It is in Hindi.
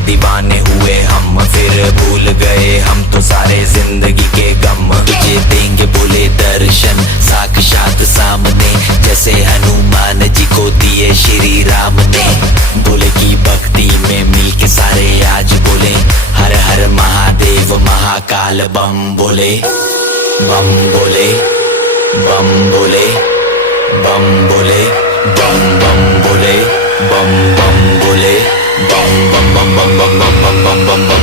दीवाने हुए हम, फिर भूल गए हम तो सारे जिंदगी के गम। तुझे देंगे बोले दर्शन साक्षात सामने, जैसे हनुमान जी को दिए श्री राम ने। बोले की भक्ति में मिलके सारे आज बोले, हर हर महादेव महाकाल बम बोले। बम बोले, बम बोले, बम बोले, बम बम बोले, बम बम बोले, बम बम बम बम बम बम बम बम बम।